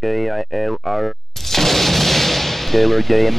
KILR Taylor James.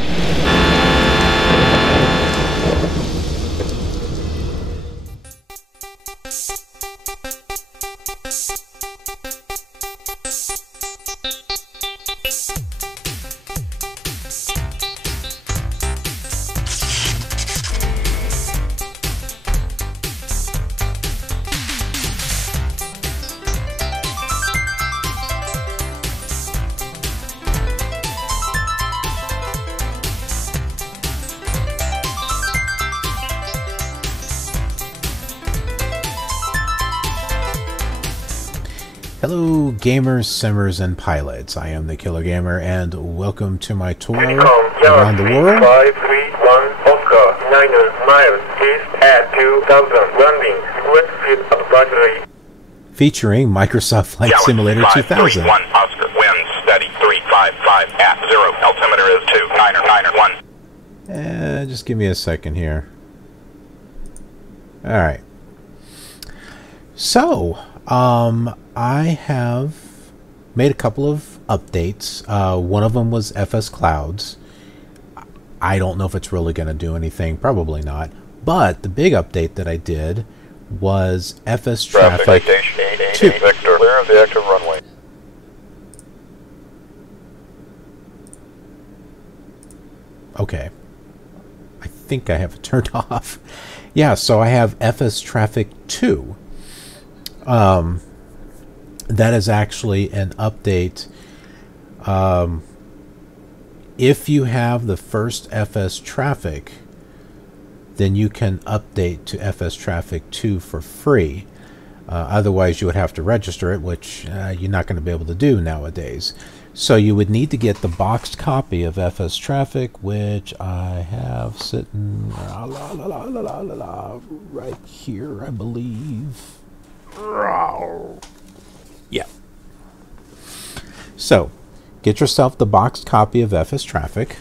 Hello gamers, simmers, and pilots. I am the Killer Gamer, and welcome to my tour around the world. 531 Oscar, 9 miles east at 2000, landing Litchfield approximately. Featuring Microsoft Flight Simulator 2000. 1 Oscar, wind steady 355 at 0, altimeter is 2991. Just give me a second here. Alright. So, I have made a couple of updates. One of them was FS Clouds. I don't know if it's really going to do anything. Probably not. But the big update that I did was FSTraffic 2. Victor, clear of the active runway. Okay. I think I have it turned off. Yeah, so I have FSTraffic 2. That is actually an update. If you have the first FSTraffic, then you can update to FSTraffic 2 for free. Otherwise, you would have to register it, which you're not going to be able to do nowadays. So you would need to get the boxed copy of FSTraffic, which I have sitting right here, I believe. Yeah. So, get yourself the boxed copy of FSTraffic.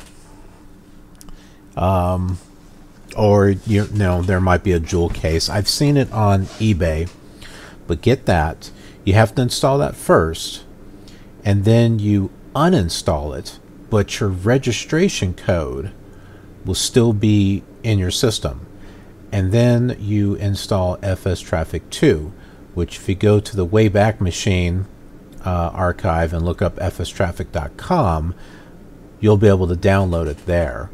Or, you know, there might be a jewel case. I've seen it on eBay. But get that. You have to install that first. And then you uninstall it. But your registration code will still be in your system. And then you install FSTraffic 2. Which, if you go to the Wayback Machine archive and look up fstraffic.com, you'll be able to download it there.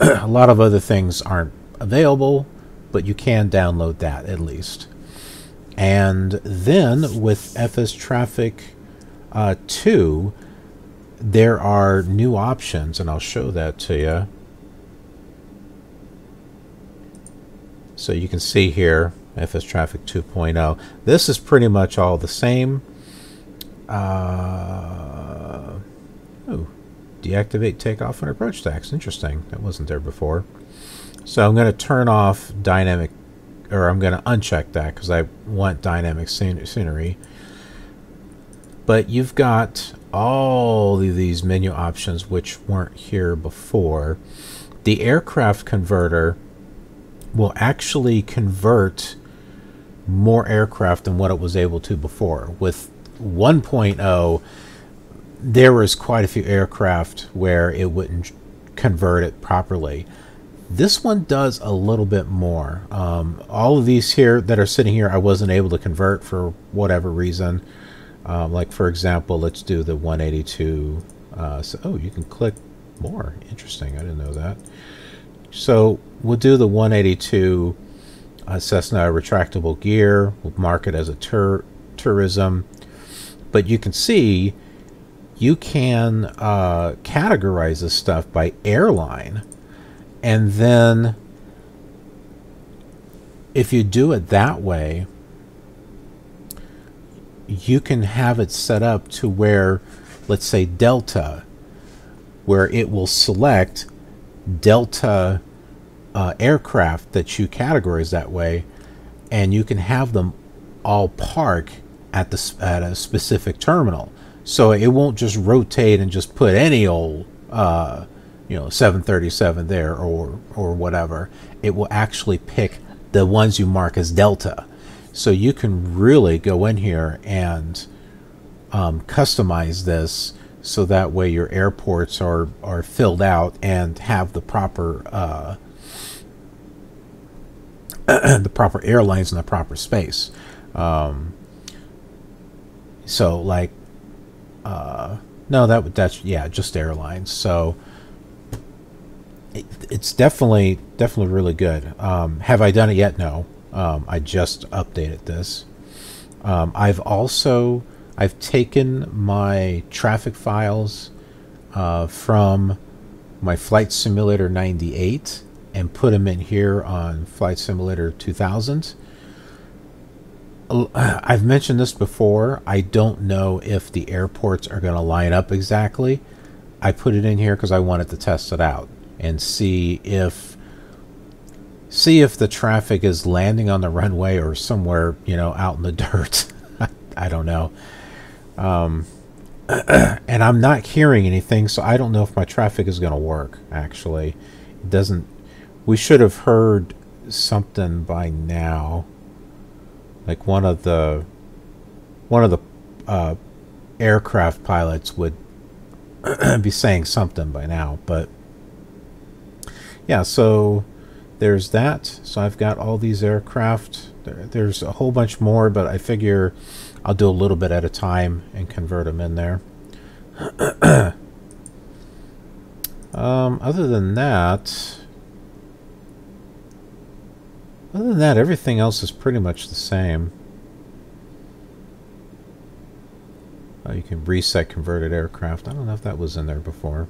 A lot of other things aren't available, but you can download that at least. And then with FSTraffic 2, there are new options, and I'll show that to you. So you can see here, FSTraffic 2.0. This is pretty much all the same. Deactivate takeoff and approach tax. Interesting. That wasn't there before. So I'm going to turn off dynamic, or I'm going to uncheck that because I want dynamic scenery. But you've got all of these menu options which weren't here before. The aircraft converter will actually convert more aircraft than what it was able to before. With 1.0, there was quite a few aircraft where it wouldn't convert it properly. This one does a little bit more. All of these here that are sitting here, I wasn't able to convert for whatever reason. Like, for example, let's do the 182. Oh, you can click more. Interesting. I didn't know that. So we'll do the 182 Cessna retractable gear. We'll mark it as a tourism. But you can see you can categorize this stuff by airline. And then if you do it that way, you can have it set up to where, let's say Delta, where it will select Delta aircraft that you categorize that way, and you can have them all park at a specific terminal. So it won't just rotate and just put any old 737 there or whatever. It will actually pick the ones you mark as Delta. So you can really go in here and customize this so that way your airports are filled out and have the proper the proper airlines in the proper space. So like no, that's yeah, just airlines. So it's definitely really good. Have I done it yet? No. I just updated this. I've taken my traffic files from my Flight Simulator 98 and put them in here on Flight Simulator 2000. I've mentioned this before. I don't know if the airports are going to line up exactly. I put it in here because I wanted to test it out and see if the traffic is landing on the runway or somewhere, you know, out in the dirt. I don't know. And I'm not hearing anything, so I don't know if my traffic is going to work, actually. It doesn't. We should have heard something by now. Like one of the aircraft pilots would be saying something by now, but yeah, so there's that. So I've got all these aircraft. There's a whole bunch more, but I figure I'll do a little bit at a time and convert them in there. Other than that, everything else is pretty much the same. Oh, you can reset converted aircraft. I don't know if that was in there before.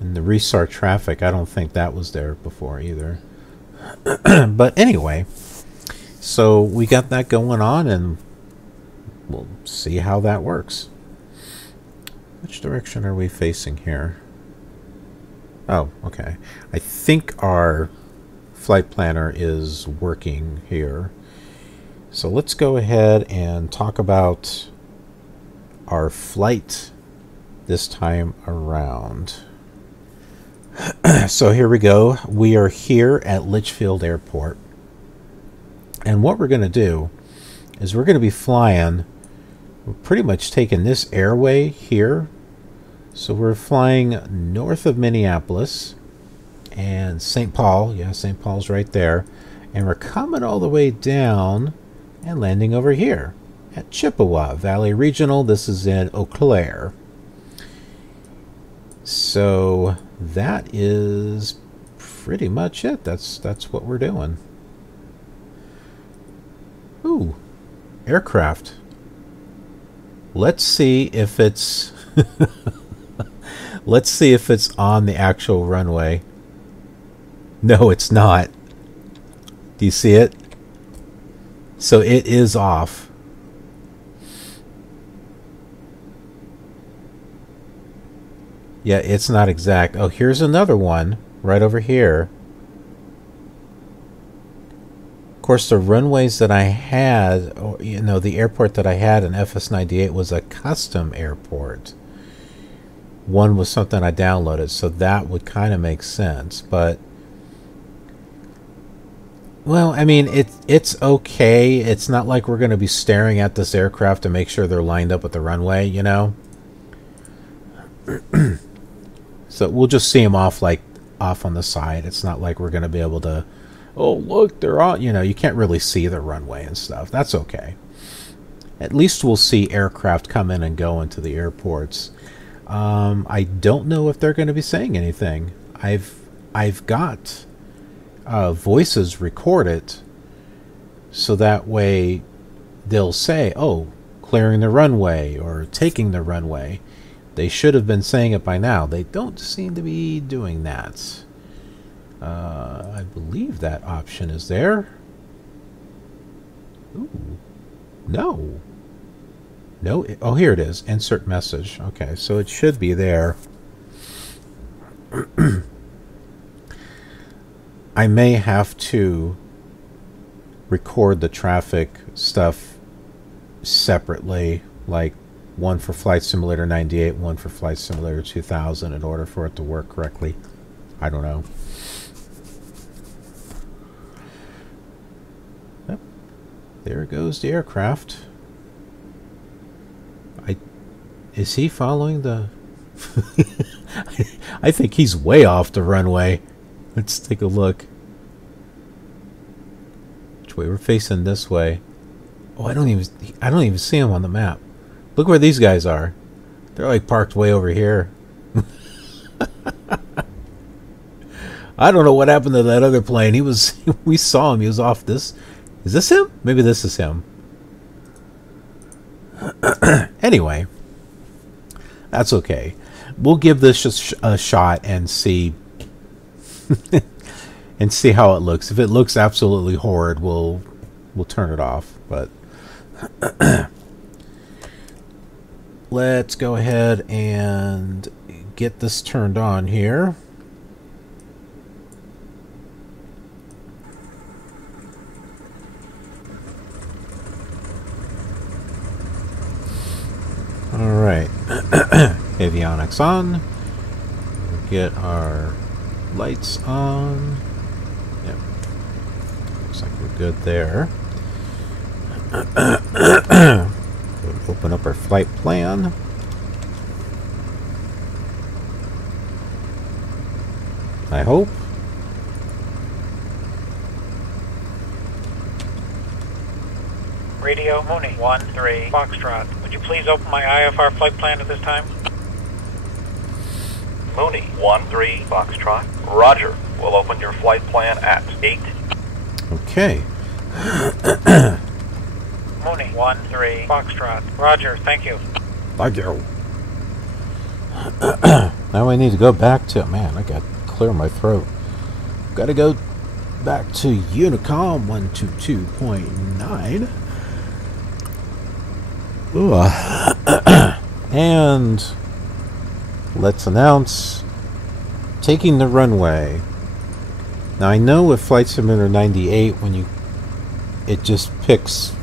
And the restart traffic, I don't think that was there before either. But anyway, so we got that going on, and we'll see how that works. Which direction are we facing here? Oh, okay. I think our flight planner is working here. So let's go ahead and talk about our flight this time around. So here we go. We are here at Litchfield Airport. And what we're going to do is we're going to be flying, we're pretty much taking this airway here. So we're flying north of Minneapolis and St. Paul. Yeah, St. Paul's right there. And we're coming all the way down and landing over here at Chippewa Valley Regional. This is in Eau Claire. So that is pretty much it. That's what we're doing. Ooh, aircraft. Let's see if it's let's see if it's on the actual runway. No, it's not. Do you see it? So it is off. Yeah, it's not exact. Oh, here's another one right over here. Of course, the runways that I had, or, you know, the airport that I had in FS98 was a custom airport. One was something I downloaded, so that would kind of make sense. But, well, I mean, it's okay. It's not like we're going to be staring at this aircraft to make sure they're lined up with the runway, you know? So we'll just see them off on the side. It's not like we're going to be able to, oh, look, they're on, you know, you can't really see the runway and stuff. That's okay. At least we'll see aircraft come in and go into the airports. I don't know if they're going to be saying anything. I've got voices recorded, so that way they'll say, oh, clearing the runway or taking the runway. They should have been saying it by now. They don't seem to be doing that. I believe that option is there. Ooh. No. No. Oh, here it is. Insert message. Okay, so it should be there. I may have to record the traffic stuff separately, like one for Flight Simulator 98, one for Flight Simulator 2000 in order for it to work correctly. I don't know. Yep. There goes the aircraft. Is he following the... I think he's way off the runway. Let's take a look. Which way? We're facing this way. Oh, I don't even see him on the map. Look where these guys are. They're like parked way over here. I don't know what happened to that other plane. We saw him. He was off this. Is this him? Maybe this is him. Anyway, that's okay. We'll give this a shot and see and see how it looks. If it looks absolutely horrid, we'll turn it off. But let's go ahead and get this turned on here. Alright, avionics on. We'll get our lights on. Yep, looks like we're good there. We'll open up our flight plan. I hope. Radio Mooney 1-3 Foxtrot. Would you please open my IFR flight plan at this time? Mooney 1-3 Foxtrot. Roger. We'll open your flight plan at 8. Okay. Mooney 1-3 Foxtrot. Roger, thank you. Thank you. Now I need to go back to... Man, I got to clear my throat. Got to go back to Unicom 122.9. And let's announce taking the runway. Now I know with Flight Simulator 98 when it just picks,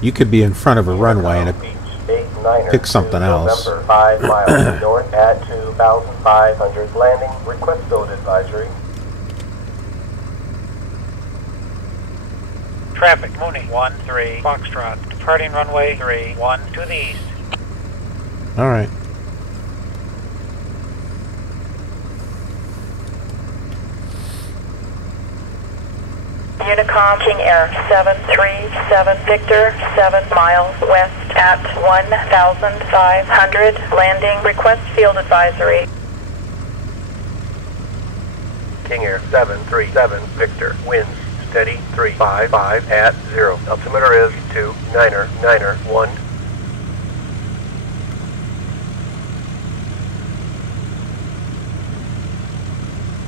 you could be in front of a runway and it picks something else. 5 miles north at 2,500 landing. Request field advisory. Traffic Mooney 1-3 Foxtrot. Departing runway 31 to the east. Alright. Unicom King Air 737 Victor 7 miles west at 1,500 landing. Request field advisory. King Air 737 Victor winds steady 355 at 0. Altimeter is 29991.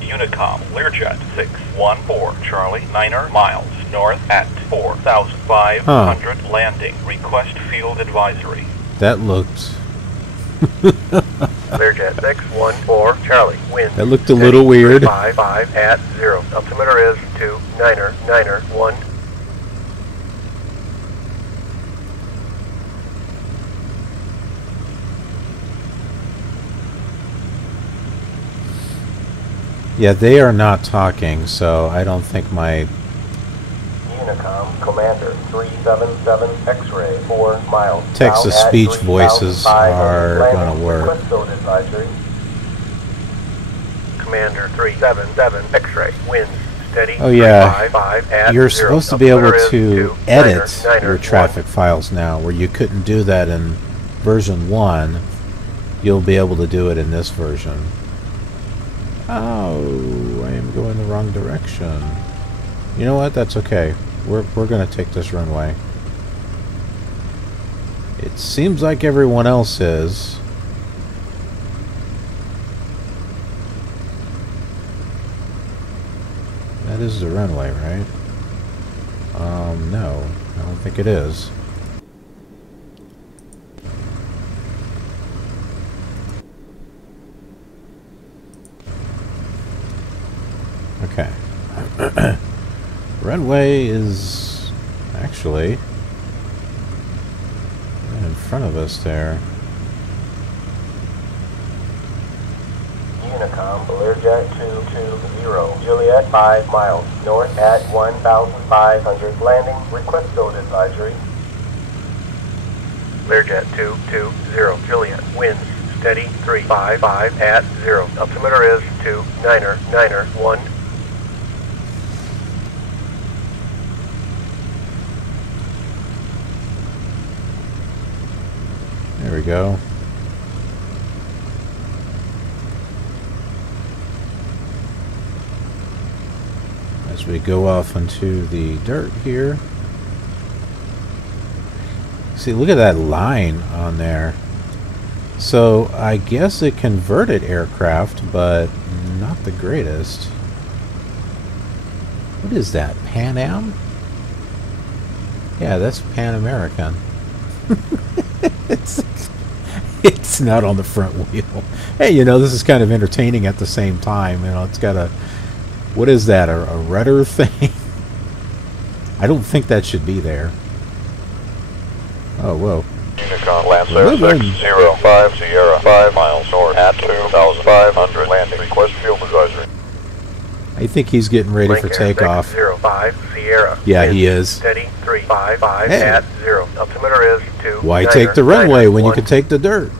Unicom Learjet 614 Charlie 9 miles north at 4,500 landing. Request field advisory. That looked... Learjet 614 Charlie winds. That looked a little weird. 55 at 0. Altimeter is 29991. Yeah, they are not talking, so I don't think my... Unicom Commander 377 X-ray 4 miles. Text-to-speech voices are going to work. Request field advisory. Commander 377 X-ray winds steady. Oh yeah, 355 at you're 0. supposed to be able Altimeter to is edit 29991. your traffic files now, where you couldn't do that in version 1. You'll be able to do it in this version. Oh, I am going the wrong direction. You know what? That's okay. We're going to take this runway. It seems like everyone else is. That is the runway, right? No. I don't think it is. Okay. Runway is actually right in front of us there. Unicom Learjet 220 Juliet 5 miles north at 1,500 landing. Request field advisory. Learjet 220, Juliet, winds steady 355 at 0. Altimeter is 2991. There we go. As we go off into the dirt here. See, look at that line on there. So, I guess it converted aircraft, but not the greatest. What is that? Pan Am? Yeah, that's Pan American. It's not on the front wheel. Hey, you know, this is kind of entertaining at the same time. You know, it's got a... What is that? A rudder thing? I don't think that should be there. Oh, whoa. Unicom, Lancer 605 Sierra, 5 miles north at 2,500 landing. Request field advisory. I think he's getting ready for takeoff. 605 Sierra. Yeah, he is. Steady 355 Hey. at 0. Altimeter is 2. Why take the runway when you can take the dirt?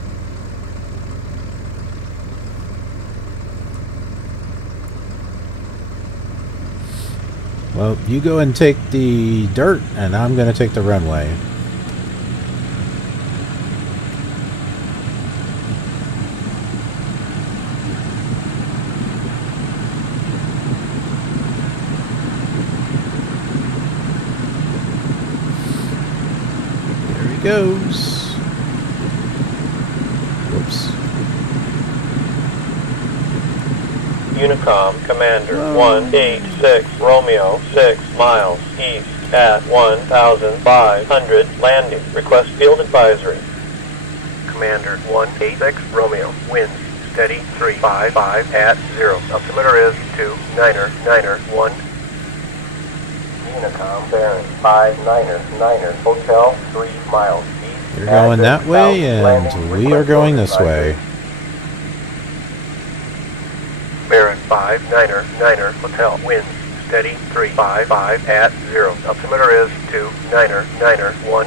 Well, you go and take the dirt, and I'm going to take the runway. There he goes. Whoops. Unicom, Commander 186 Romeo 6 miles east at 1,500 landing. Request field advisory. Commander 186 Romeo, winds steady 355 at 0. Altimeter is 2991. Unicom, bearing 599 Hotel 3 miles east. You're going that way, and we are going this way. Baron 599 Hotel, winds steady 355 at 0. Altimeter is 2991.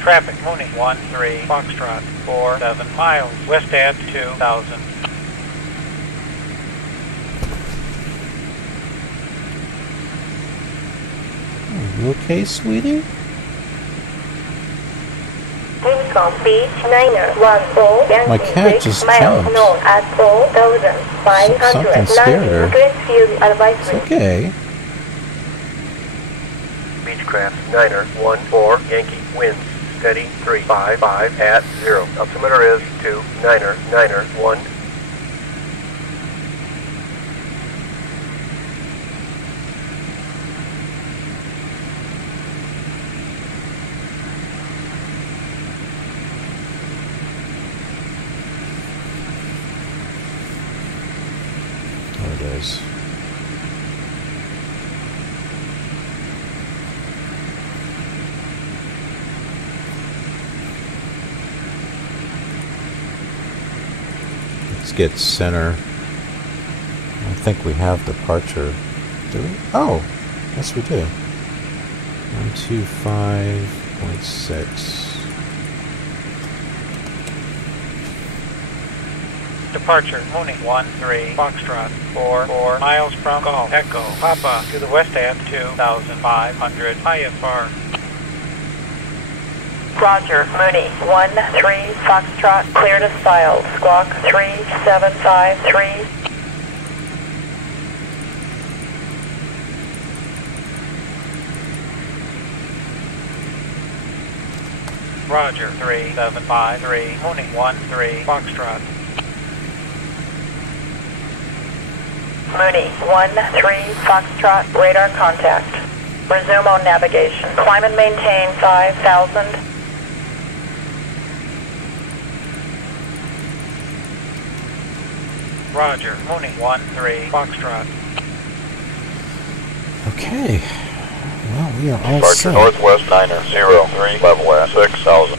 Traffic, Mooney 13 Foxtrot, 47 miles, west at 2,000. You okay, sweetie? Unicom Beach 914 My cat just jumped. north at 4,500 Something scared her. Request field advisory. Okay. Beechcraft 914 Yankee, winds steady 355 at 0. Altimeter is 2991. There it is. Let's get center. I think we have departure. Do we? Oh, yes we do. 125.6. Departure, Mooney 13 Foxtrot, 4 miles from Golf Echo, Papa, to the west at 2,500 IFR. Roger, Mooney 13 Foxtrot, cleared as filed. Squawk 3753. Roger, 3753, Mooney 13 Foxtrot. Mooney 13 Foxtrot, radar contact. Resume on navigation. Climb and maintain 5,000. Roger, Mooney 13 Foxtrot. Okay. Well, we are all Departure set. northwest 903, level at 6,000.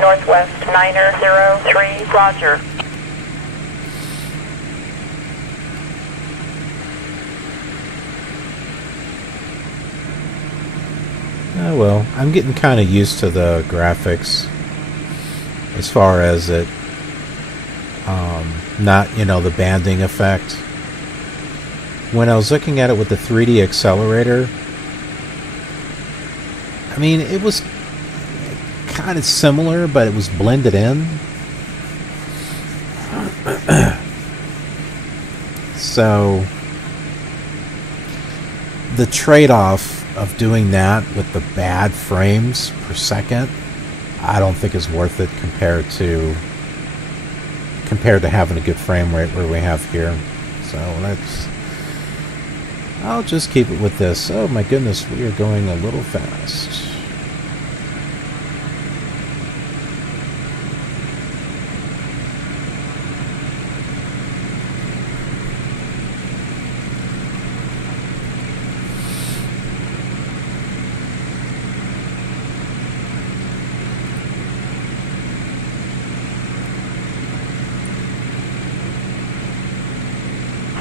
Northwest 903, Roger. Oh well, I'm getting kind of used to the graphics as far as it, not, you know, the banding effect. When I was looking at it with the 3D accelerator, I mean, it was kind of similar, but it was blended in. So the trade-off of doing that with the bad frames per second, I don't think is worth it compared to having a good frame rate where we have here. So I'll just keep it with this. Oh my goodness, we are going a little fast.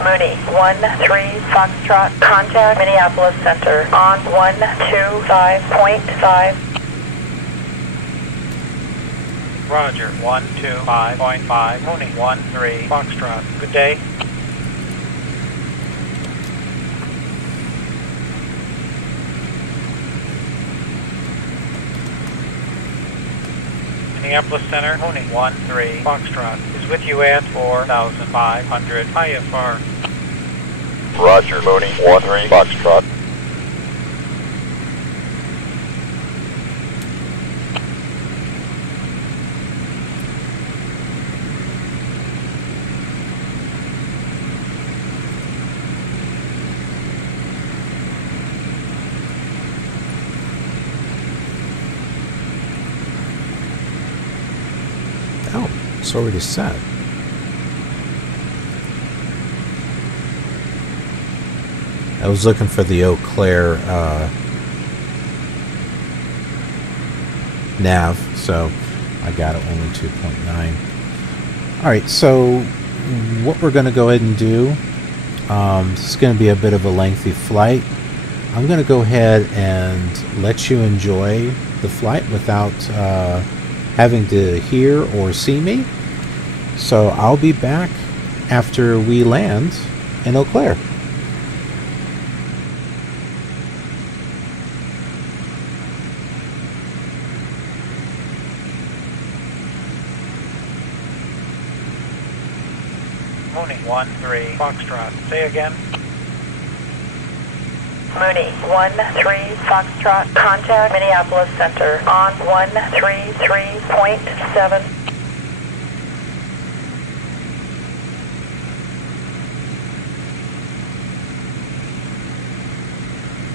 Mooney, 1-3 Foxtrot, contact Minneapolis Center on 125.5. Roger, 125.5. Mooney, 1-3 Foxtrot. Good day. Minneapolis Center, Mooney, 1-3 Foxtrot is with you at 4,500 IFR. Roger, Mooney, 1-3 Foxtrot. Oh, it's already set. I was looking for the Eau Claire nav, so I got it only 2.9. Alright, so what we're going to go ahead and do, this is going to be a bit of a lengthy flight. I'm going to go ahead and let you enjoy the flight without having to hear or see me. So I'll be back after we land in Eau Claire. Mooney, 1-3 Foxtrot. Say again. Mooney, 1-3 Foxtrot, contact Minneapolis Center on 133.7.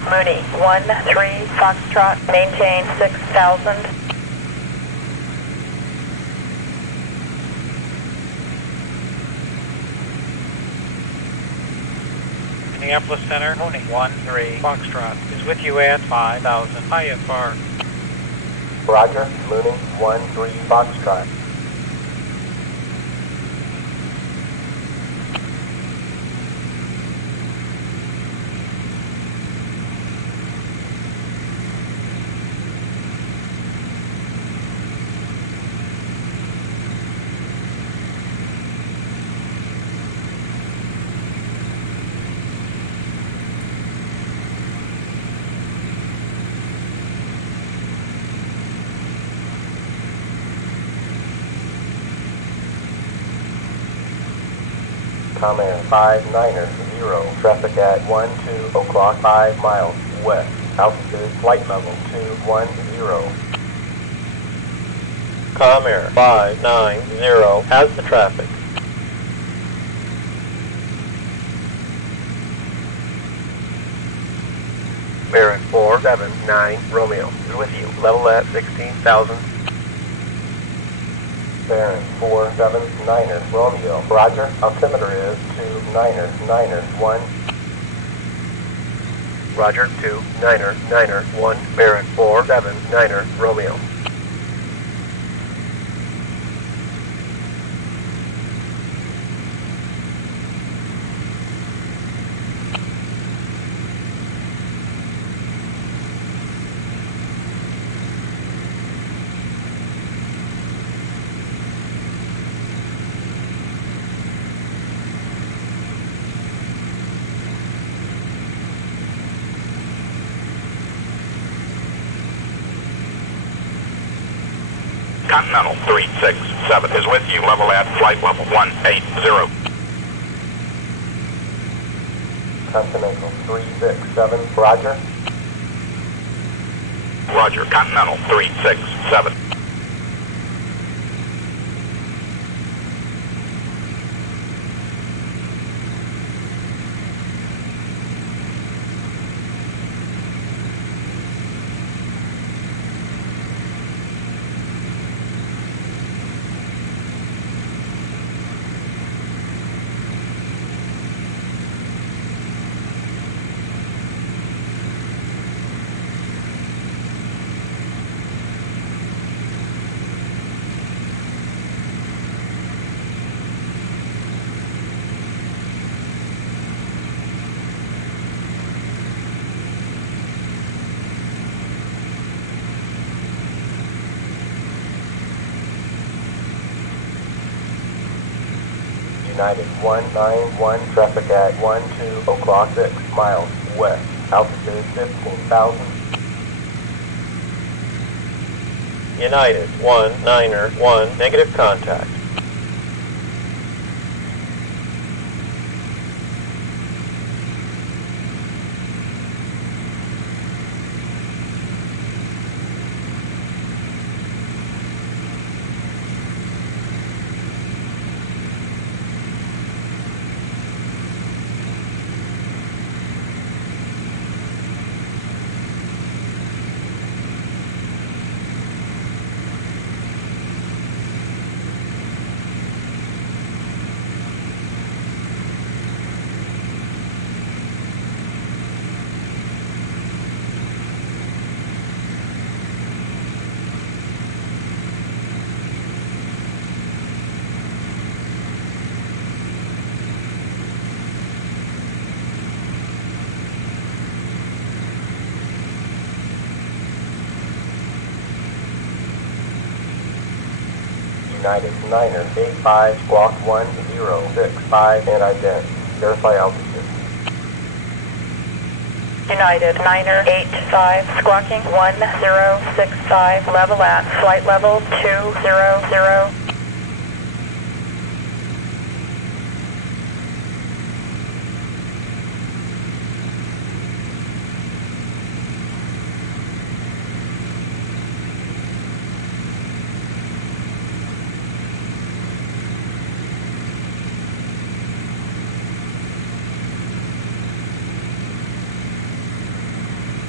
Mooney, 1-3 Foxtrot, maintain 6,000. Minneapolis Center, Mooney, 1-3 Foxtrot is with you at 5,000 IFR. Roger, Mooney, 1-3 Foxtrot. Comair 590, traffic at 12 o'clock, 5 miles west, altitude flight level 210. Comair 590 has the traffic. Baron 479 Romeo is with you, level at 16,000. Baron 479er Romeo. Roger. Altimeter is 29er 1. Roger. 29er 1. Baron 479er Romeo. Continental 367 is with you. Level at flight level 180. Continental 367, roger. Roger, Continental 367. United 191, traffic at 12 o'clock 6 miles west, altitude 15,000. United 191, negative contact. United Niner 85, squawk 1065 and ident. Verify altitude. United Niner 85, squawking 1065, level at flight level 200.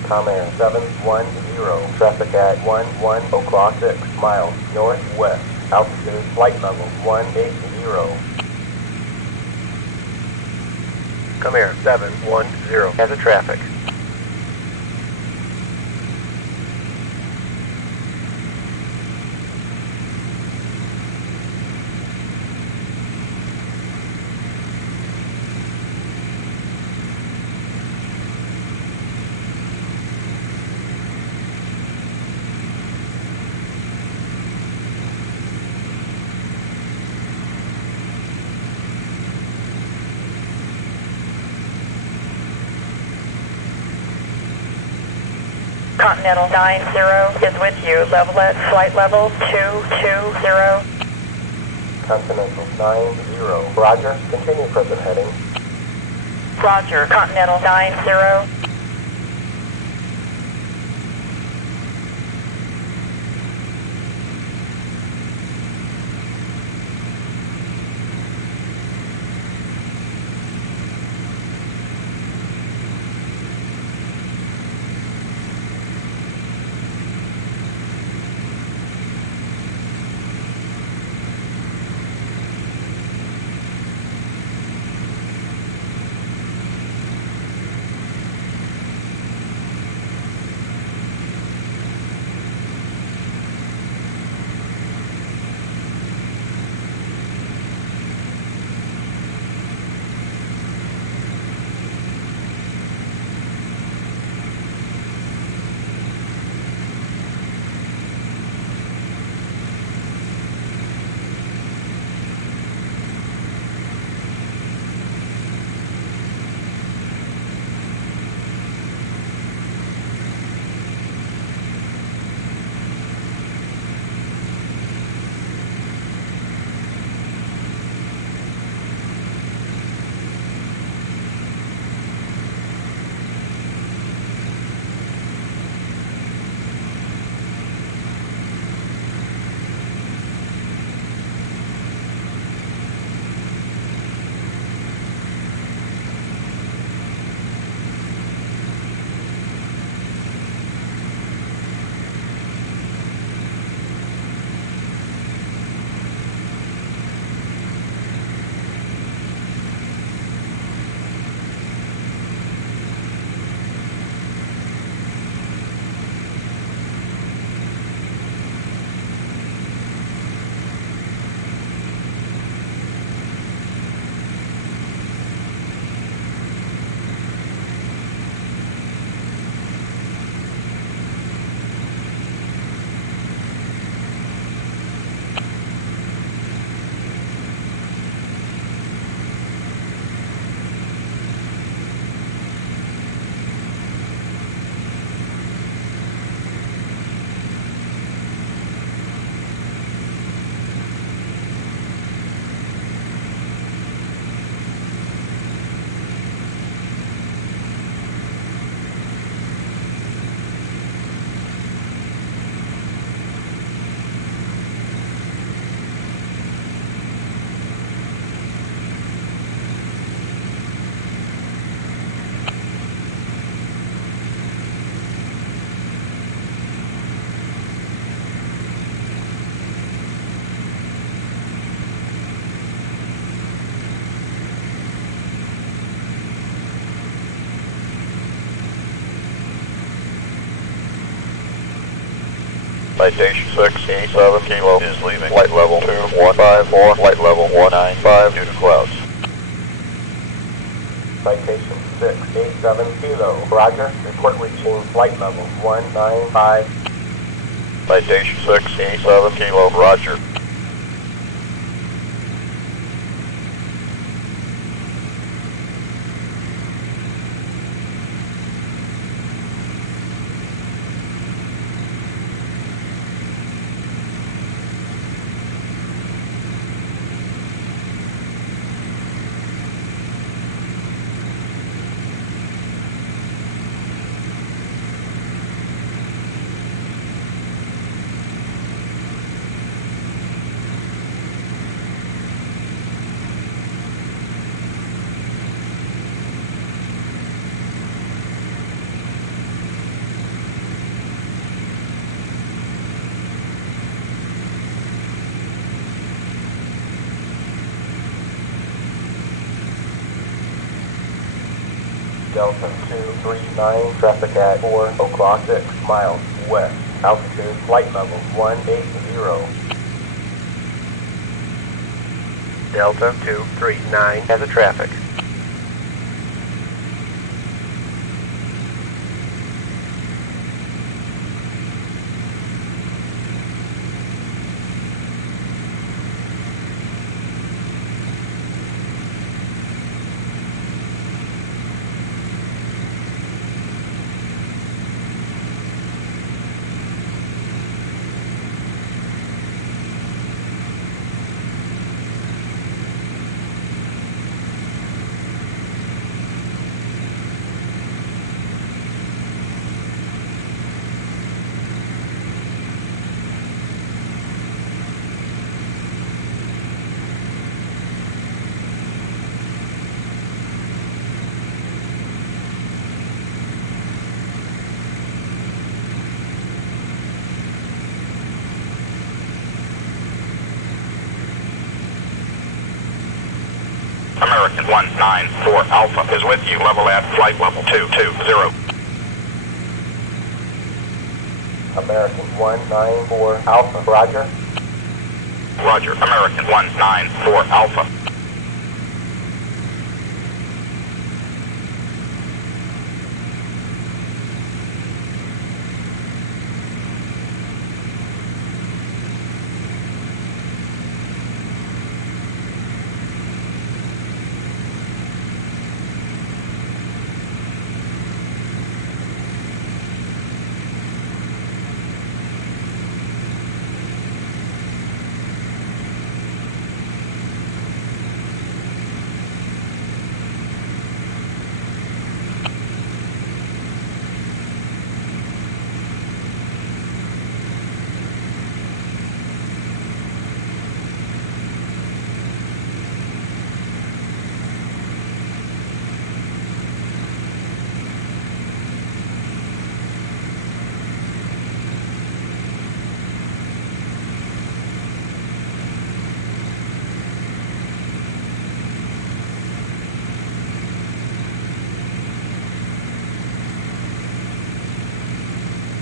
Comair 710, traffic at 11 o'clock 6 miles northwest, altitude flight level 180. Comair 710 has a traffic. Continental 90 is with you, level at flight level 220. Continental 90, roger. Continue present heading. Roger, Continental 90. Citation 687 Kilo is leaving flight level 2154, flight level 195 due to clouds. Citation 687 Kilo, roger. Report reaching flight level 195. Citation 687 Kilo, roger. Delta 239, traffic at 4 o'clock 6 miles west. Altitude, flight level 180. Delta 239 has a traffic. American 194 Alpha is with you, level at flight level 220. American 194 Alpha, roger. Roger, American 194 Alpha.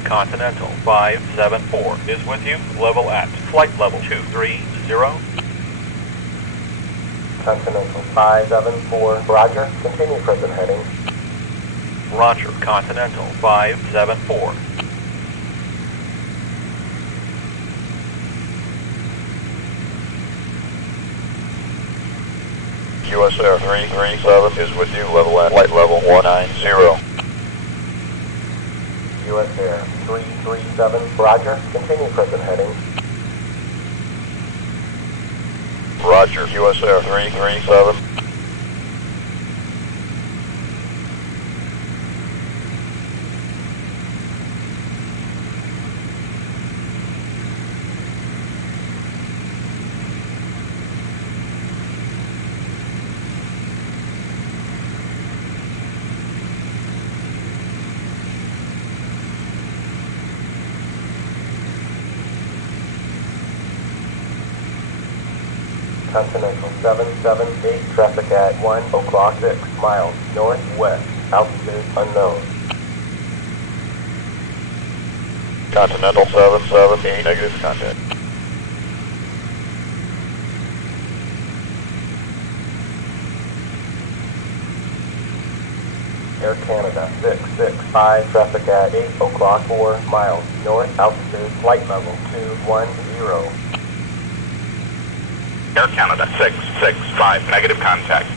Continental 574 is with you, level at flight level 230. Continental 574, roger. Continue present heading. Roger, Continental 574. US Air 337 is with you, level at flight level 190. US Air 337, roger. Continue present heading. Roger, US Air 337. Continental 778, traffic at 1 o'clock 6 miles northwest, altitude unknown. Continental 778, negative contact. Air Canada 665, traffic at 8 o'clock, 4 miles north, altitude, flight level 210. Air Canada 665, negative contact.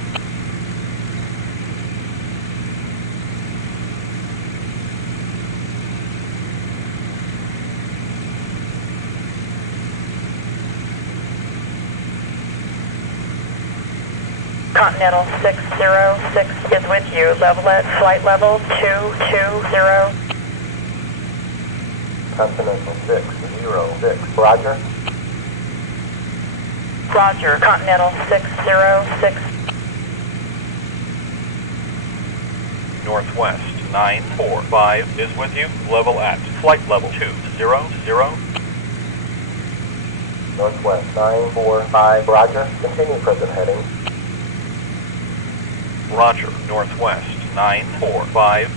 Continental 606 is with you. Level at flight level 220. Continental 606, roger. Roger. Continental 606. Northwest 945 is with you. Level at flight level 200. Northwest 945, roger. Continue present heading. Roger. Northwest 945.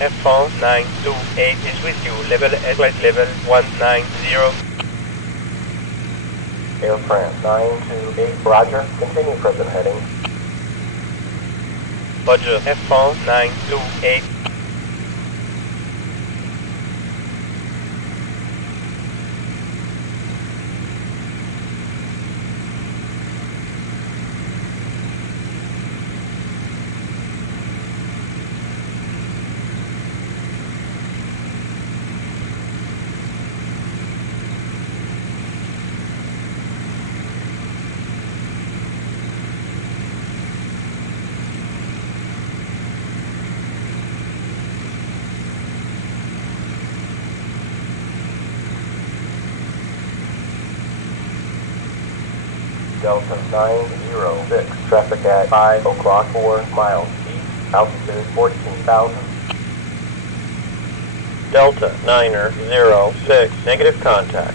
F-Phone 928 is with you. Level at flight level 190. Air France 928, roger. Continue present heading. Roger. F-Phone 928. Delta 906, traffic at 5 o'clock, 4 miles east, altitude 14,000. Delta 906, negative contact.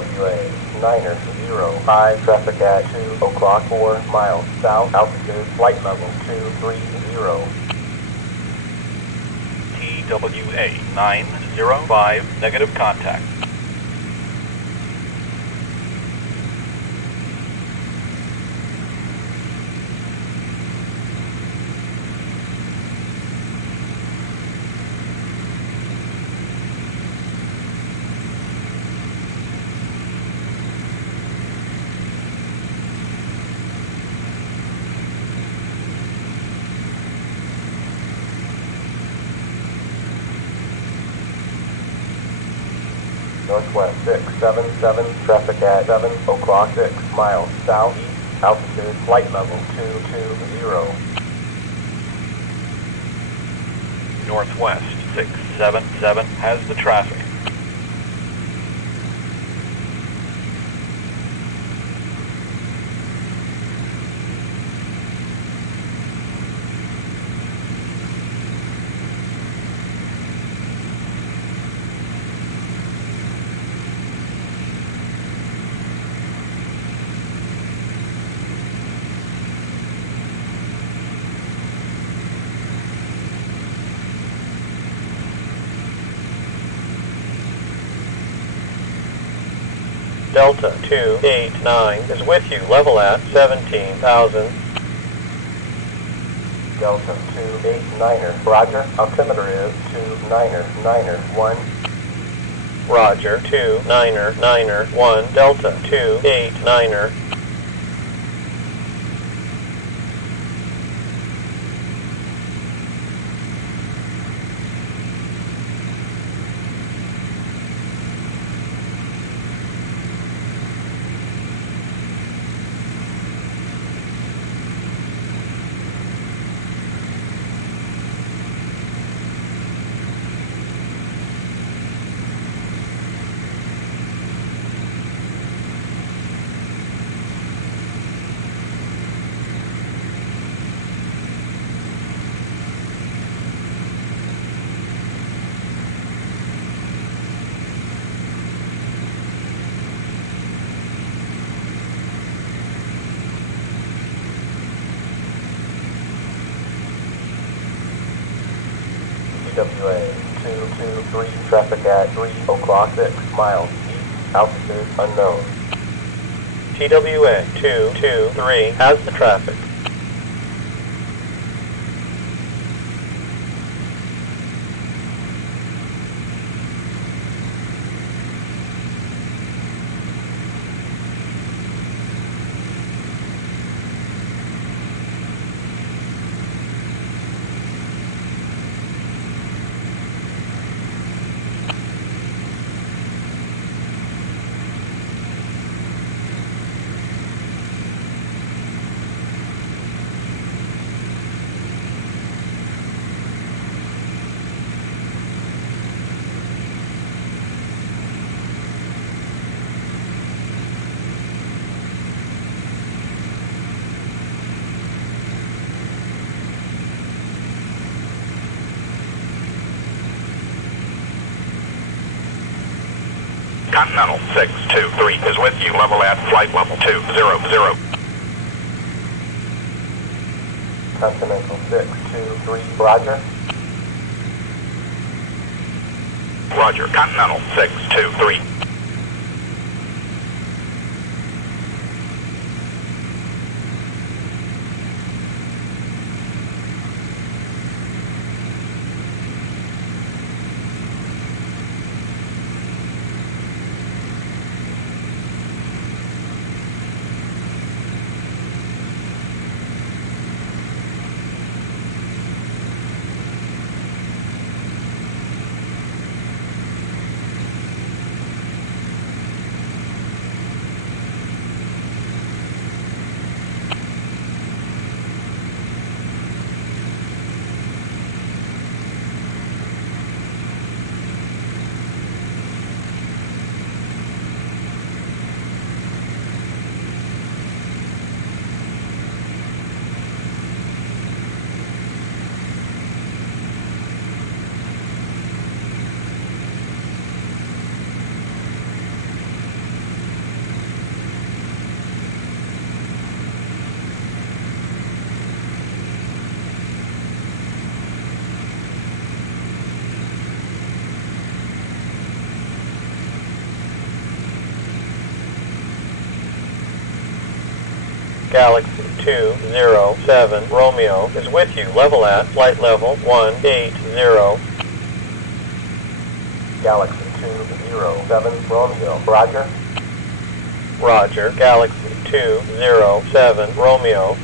TWA 9er 05, traffic at 2 o'clock, 4 miles south, altitude, flight level 230. TWA 905, negative contact. Northwest 677, traffic at 7 o'clock, 6 miles southeast, altitude, flight level 220. Northwest 677 has the traffic. Delta 289 is with you, level at 17,000. Delta 289er, roger, altimeter is 29er 1. Roger, 29er 1, Delta 289er. TWA 223, traffic at 3 o'clock, 6 miles east, altitude unknown. TWA 223 has the traffic. Continental 623 is with you, level at flight level 200. Continental 623, roger. Roger, Continental 623. Galaxy 207 Romeo is with you. Level at flight level 180. Galaxy 207 Romeo. Roger. Roger. Galaxy 207 Romeo.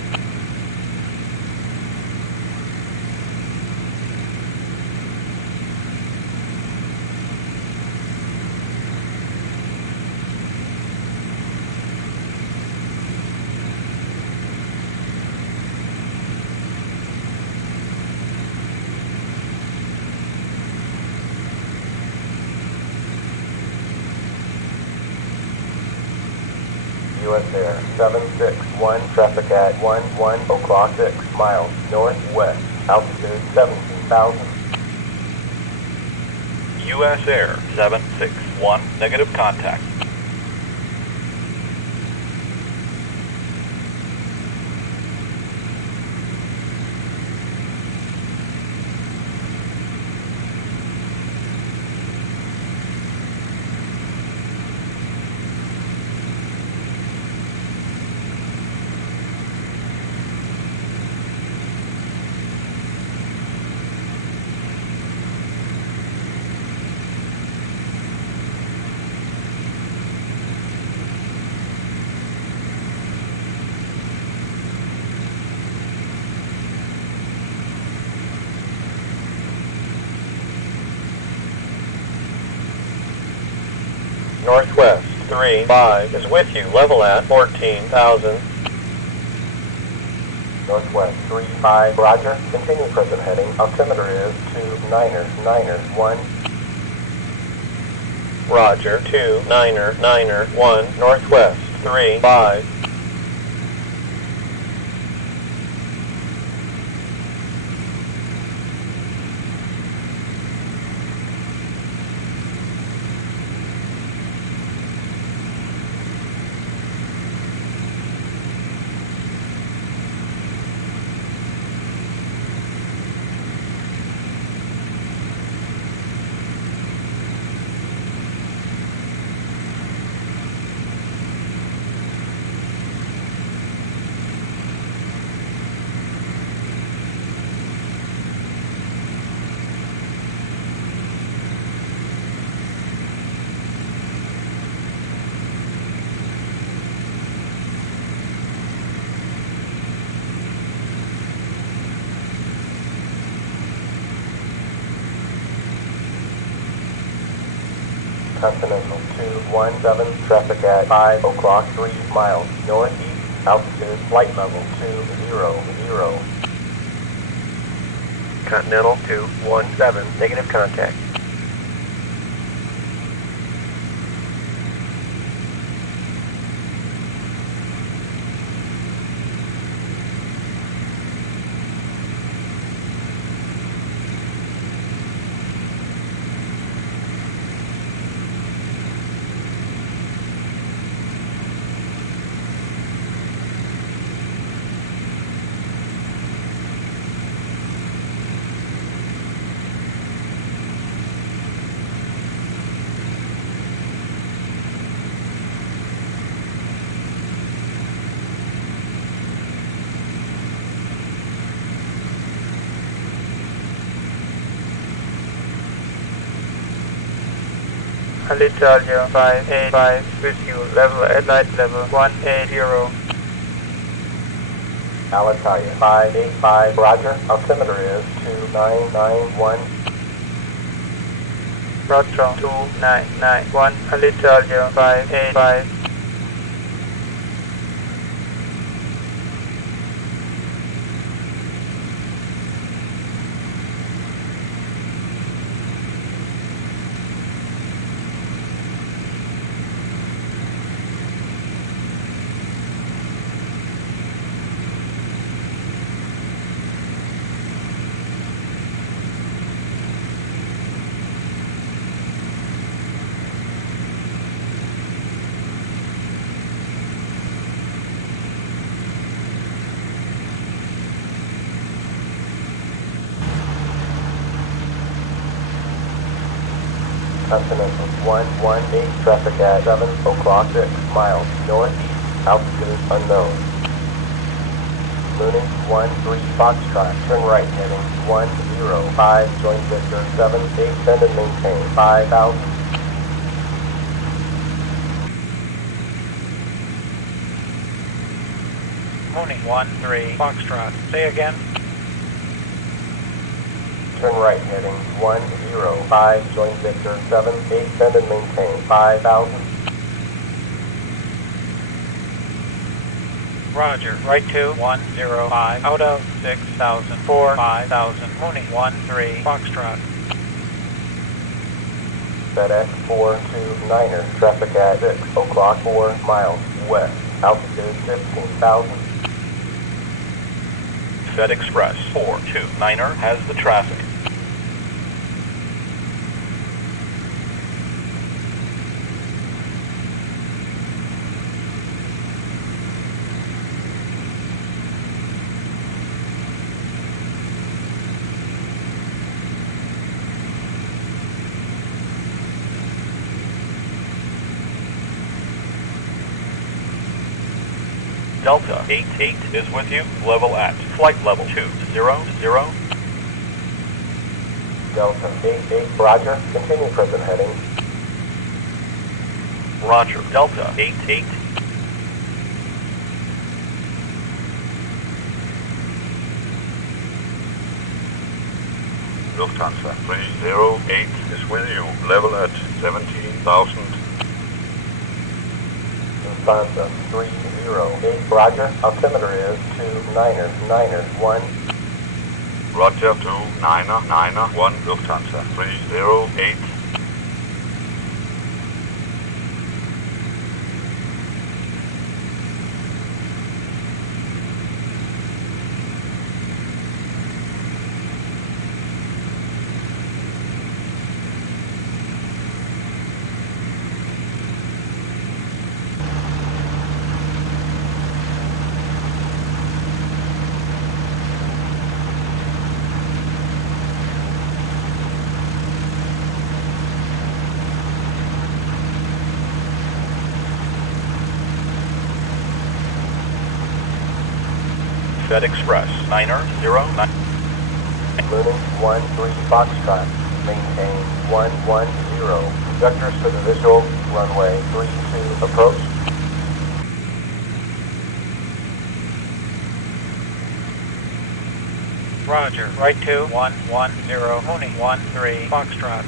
US Air 761, traffic at 11:06 miles northwest, altitude 17,000. US Air 761, negative contact. Northwest 35 is with you. Level at 14,000. Northwest 35, roger. Continue present heading. Altimeter is 29991. Roger, 29991, Northwest 35. Continental 217, traffic at 5 o'clock, 3 miles northeast, altitude flight level 200. Continental 217, negative contact. Charger 585 with you, level at flight level 180. Alitalia 585, roger. Altimeter is 2991. Roger 2991, Charger 585. Continental 118, traffic at 7 o'clock, 6 miles northeast, altitude unknown. Mooning 13 Foxtrot, turn right heading 105, join Victor 78, send and maintain 5,000. Mooning 13 Foxtrot. Say again. Turn right heading 105, join Victor 78, send and maintain 5,000. Roger. Right to 105 out of 6,000 for 5,000. Mooning 13 Foxtrot. FedEx 429er, traffic at 6 o'clock, 4 miles west, altitude 15,000. Fed Express 429er has the traffic. Delta 88 is with you, level at flight level 200. Delta 88, roger, continue present heading. Roger, Delta 88. Lufthansa 308 is with you, level at 17,000. Lufthansa 308, roger, altimeter is 29er 1. Roger, 2991, Lufthansa 308. Fed Express 909. Mooning 13 Foxtrot, maintain 110. Vectors for the visual, runway 32, approach. Roger. Right to 110. Mooning 13 Foxtrot.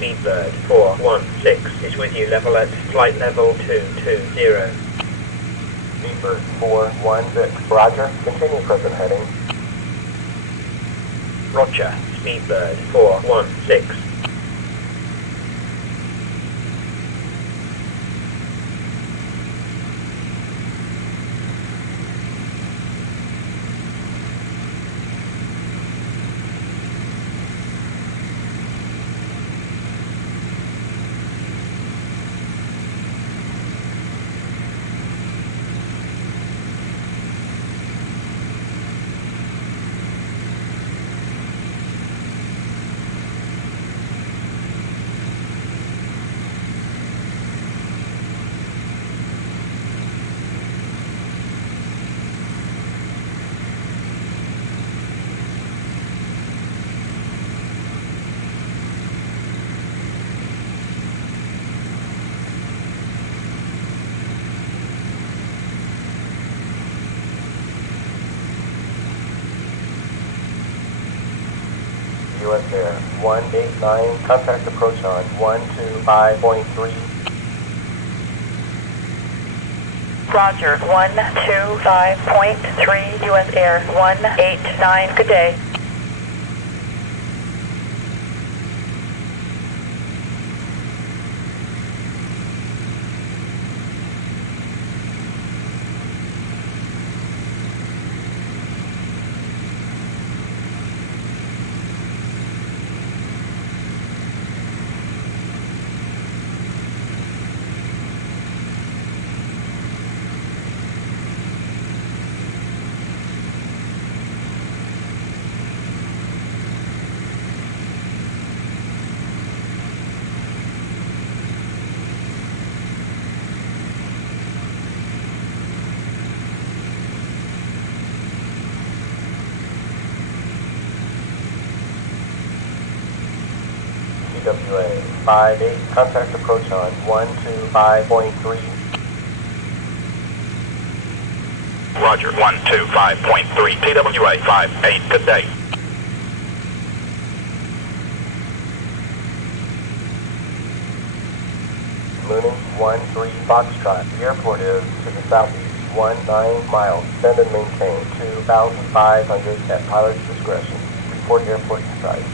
Speedbird 416 is with you, level at flight level 220. Speedbird 416, roger, continue present heading. Roger, Speedbird 416. U.S. Air 189, contact approach on 125.3. Roger, 125.3, U.S. Air 189, good day. TWA 58, contact approach on 125.3. Roger, 125.3, TWA 58, good day. Mooning 13 Foxtrot. The airport is to the southeast, 19 miles. Send and maintain 2,500 at pilot's discretion. Report airport in sight.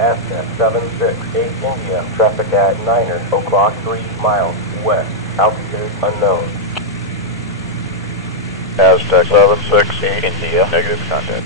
Aztec 768 India, traffic at Niner, o'clock 3 miles west, altitude unknown. Aztec 768 India, negative contact.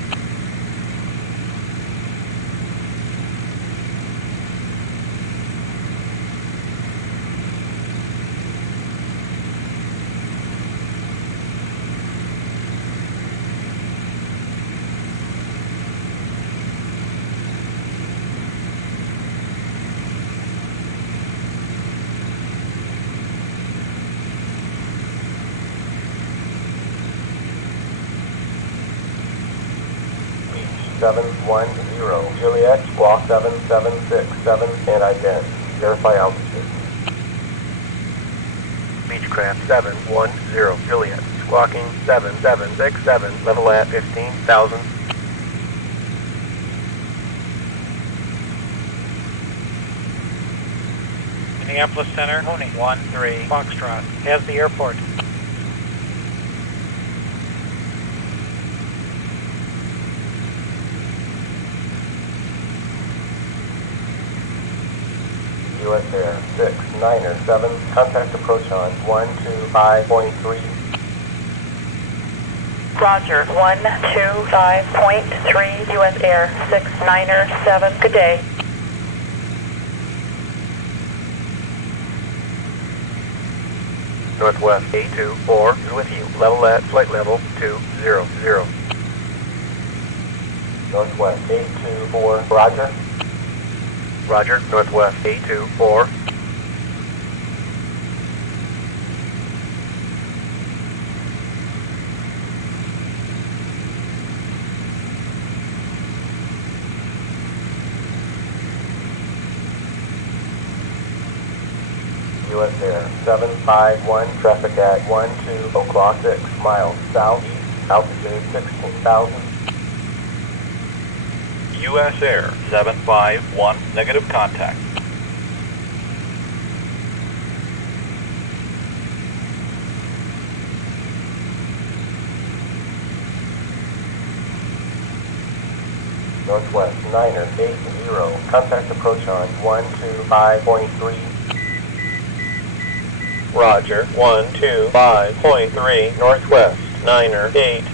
Beach 710, Juliet, squawk 7767 and ident. Verify altitude. Beechcraft 710, Juliet, squawking 7767, level at 15,000. Minneapolis Center, Mooney 13 Foxtrot, has the airport. U.S. Air 697, contact approach on 125.3. Roger, 125.3, U.S. Air 697, good day. Northwest 824 is with you, level at flight level 200. Northwest 824, roger. Roger, Northwest 824. US Air 751, traffic at 12 o'clock 6 miles southeast, altitude 16,000. US Air 751, negative contact. Northwest Niner 80, contact approach on 125.3. Roger, 125.3, Northwest Niner 80,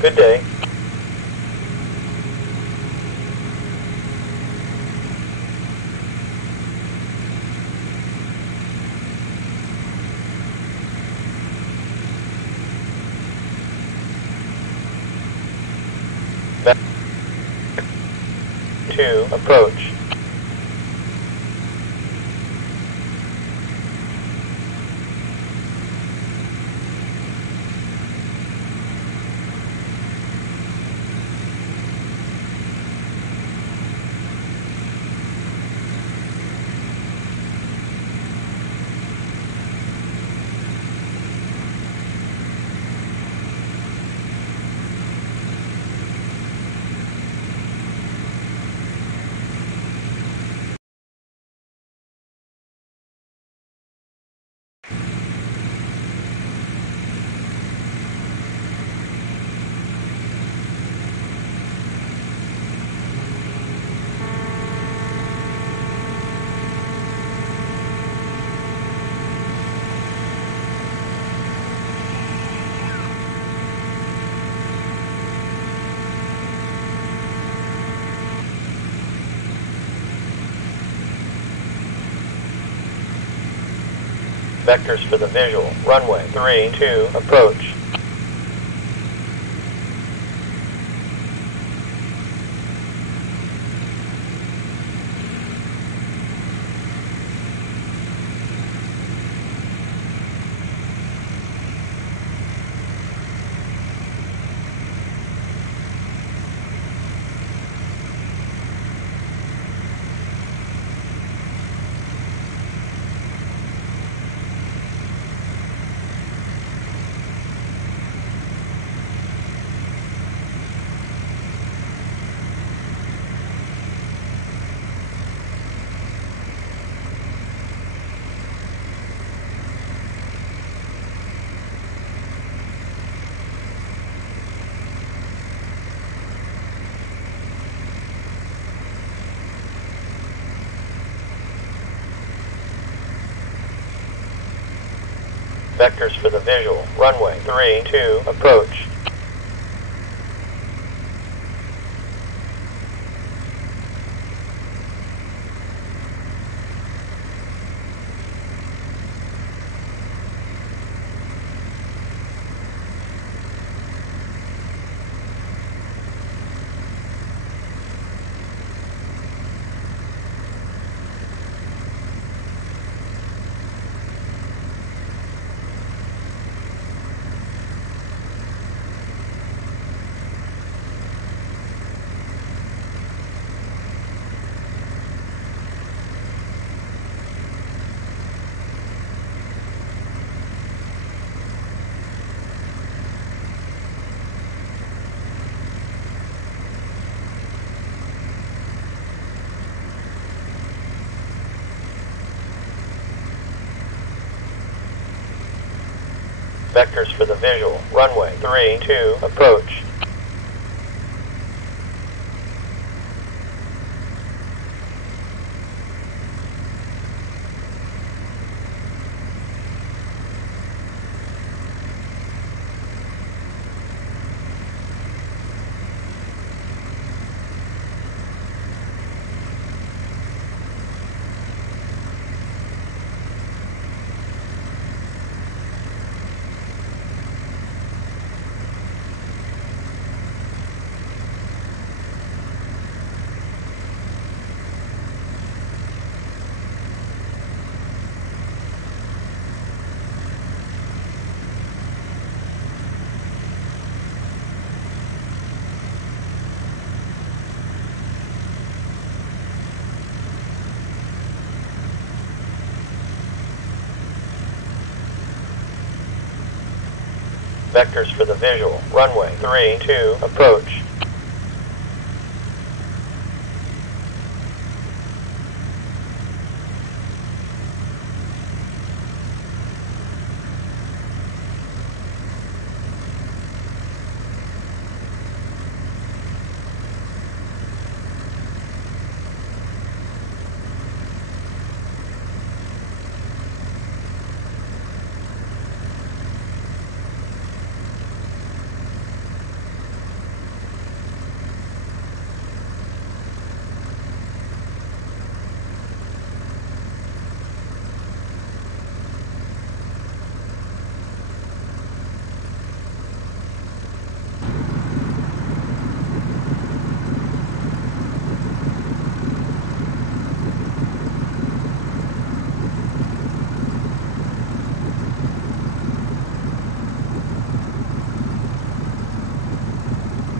good day. To approach. Vectors for the visual. Runway 32, approach. Vectors for the visual. Runway 32, approach. Vectors for the visual. Runway 32, approach. Vectors for the visual. Runway 32, approach.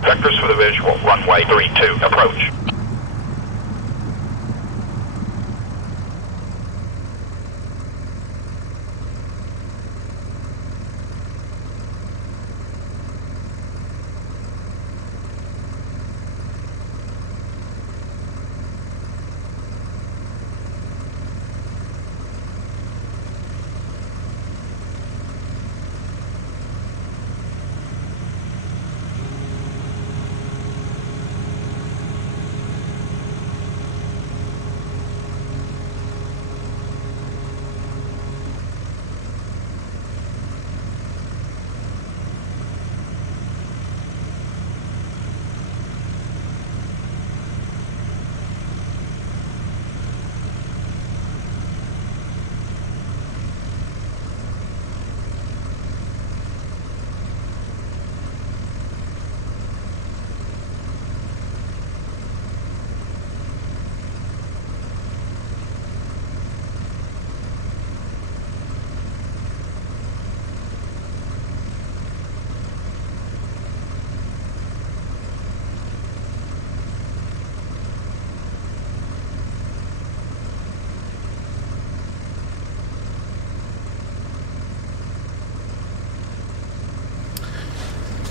Vectors for the visual. Runway 32, approach.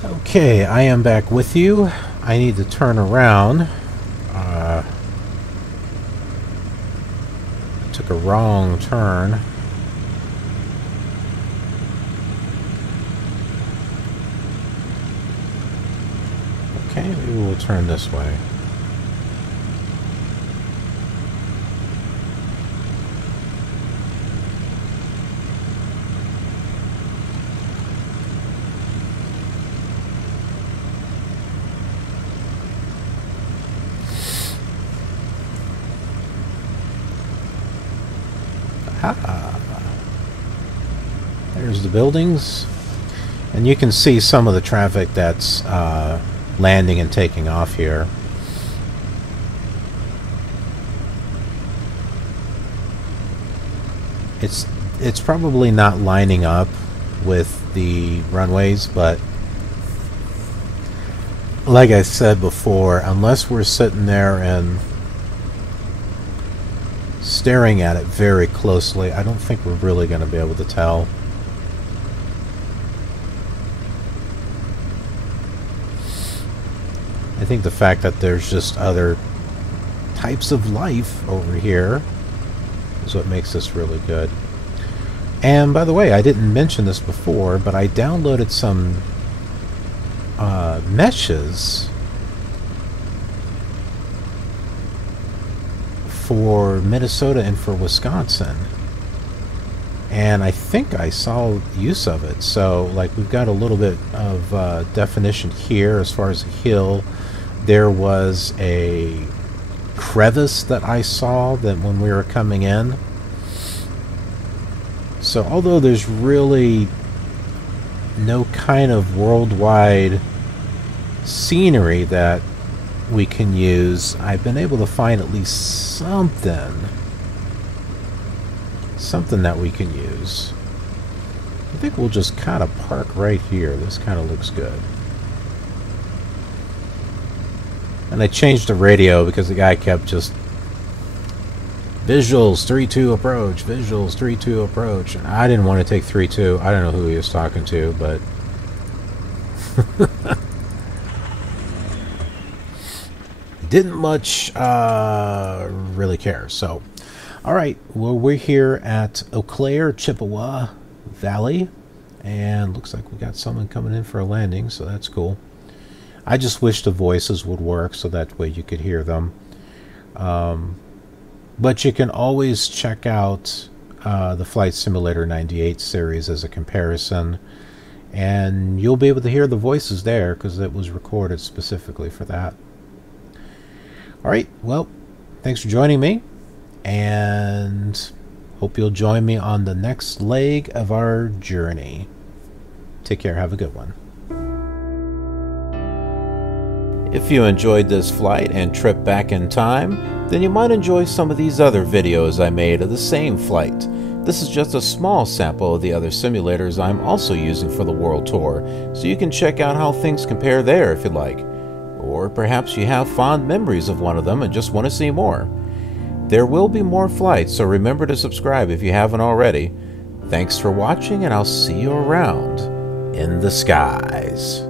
Okay, I am back with you. I need to turn around. Took a wrong turn. Okay, maybe we'll turn this way. There's the buildings, and you can see some of the traffic that's landing and taking off here. It's probably not lining up with the runways, but like I said before, unless we're sitting there and staring at it very closely, I don't think we're really going to be able to tell. I think the fact that there's just other types of life over here is what makes this really good. And by the way, I didn't mention this before, but I downloaded some meshes for Minnesota and for Wisconsin, and I think I saw use of it. So like, we've got a little bit of definition here as far as a hill. There was a crevice that I saw that when we were coming in. So although there's really no kind of worldwide scenery that we can use, I've been able to find at least something that we can use. I think we'll just kind of park right here. This kind of looks good. And I changed the radio because the guy kept just visuals 3-2 approach, visuals 3-2 approach, and I didn't want to take 3-2. I don't know who he was talking to, but Didn't much really care. So, all right, well, we're here at Eau Claire, Chippewa Valley, and looks like we got someone coming in for a landing, so that's cool. I just wish the voices would work so that way you could hear them. But you can always check out the Flight Simulator 98 series as a comparison, and you'll be able to hear the voices there because it was recorded specifically for that. Alright, well, thanks for joining me, and hope you'll join me on the next leg of our journey. Take care, have a good one. If you enjoyed this flight and trip back in time, then you might enjoy some of these other videos I made of the same flight. This is just a small sample of the other simulators I'm also using for the World Tour, so you can check out how things compare there if you'd like. Or perhaps you have fond memories of one of them and just want to see more. There will be more flights, so remember to subscribe if you haven't already. Thanks for watching, and I'll see you around in the skies.